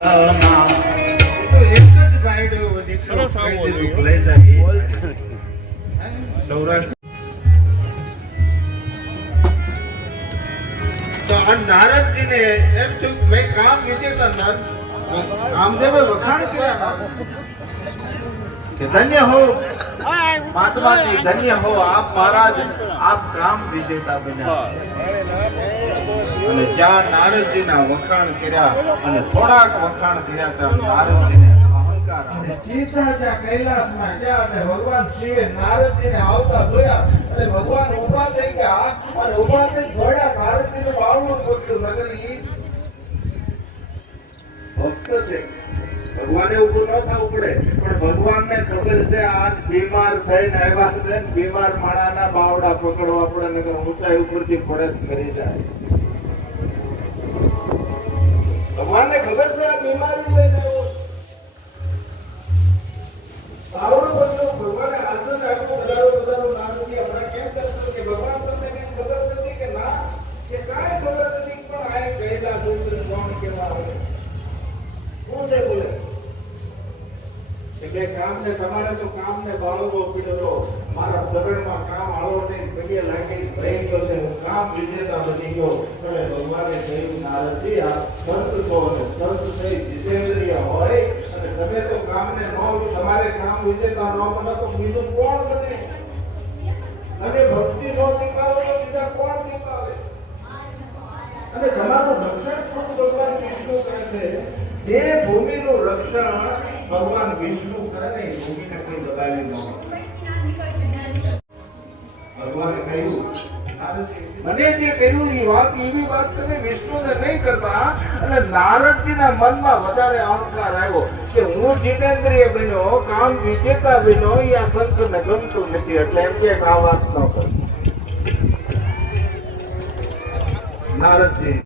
નારદજી ને એમ થયું મેં કામ વિજેતા કામદેવે વખાણ કર્યા કે ધન્ય હો મહાત્માજી, ધન્ય હો આપ મહારાજ, આપ કામ વિજેતા બન્યા. અને જ્યાં નારદજીના વખાણ કર્યા અને થોડાક વખાણ કર્યા ત્યાં નારદજીને અહંકાર સીધા જ્યાં કૈલાસમાં ગયા અને ભગવાન શિવે નારદજીને આવતા જોયા અને ભગવાન ઉભા થઈ ગયા અને ઉભા થઈ જોડ્યા નારદજીનું બાવણું ગોઠવ્યું. મગર ઈ ભક્ત છે, ભગવાને ઉભું ન થવું પડે, પણ ભગવાનને ખબર છે આ બીમાર થઈને આવ્યા છે, બીમાર માણાના બાવડા પકડવા પડે, નકર ઊંચાઈ ઉપરથી પડે કરી જાય. ભગવાનને ખબર છે આ બીમારી લઈને બાવડું બધું ભગવાને આસન આપ્યું, વધારો નાનથી આપણે કેમ કરશું કે ભગવાન તમને કઈ ખબર નથી કે ના કે કાંઈ ખબર નથી, પણ આ કહેલા સૂત્ર કોણ કેવા આવે શું છે બોલે કે કામ ને તમારે તો કામ ને બાળવો પીડો, મારા શરણમાં કામ આવો નહીં, પગે લાગી પ્રેમ કરશે, હું કામ વિજેતા બની ગયો. અને ભગવાને કહ્યું નારદજી આ સંત છો અને સંત થઈ જીતેન્દ્રિય હોય અને તમે તો કામને ન તમારે કામ વિજેતા ન બનો તો બીજું કોણ બને? તમે ભક્તિ ન શીખાવો તો બીજા કોણ શીખાવે? અને તમારું રક્ષણ પણ ભગવાન વિષ્ણુ કરે છે. જે ભૂમિનું રક્ષણ ભગવાન વિષ્ણુ કરે ને ભૂમિને કોઈ દબાવી ન ભગવાને કહ્યું મને જે કહ્યું એ વાત એવી વાત તમે વિષ્ણુને નહીં કરતા. અને નારદજીના મનમાં વધારે અહંકાર આવ્યો કે હું જીતેન્દ્રિય બન્યો, કામ વિજેતા બન્યો, એ આ સંતને ગમતું નથી, એટલે એમ કે આ વાત ન કર. નારદજી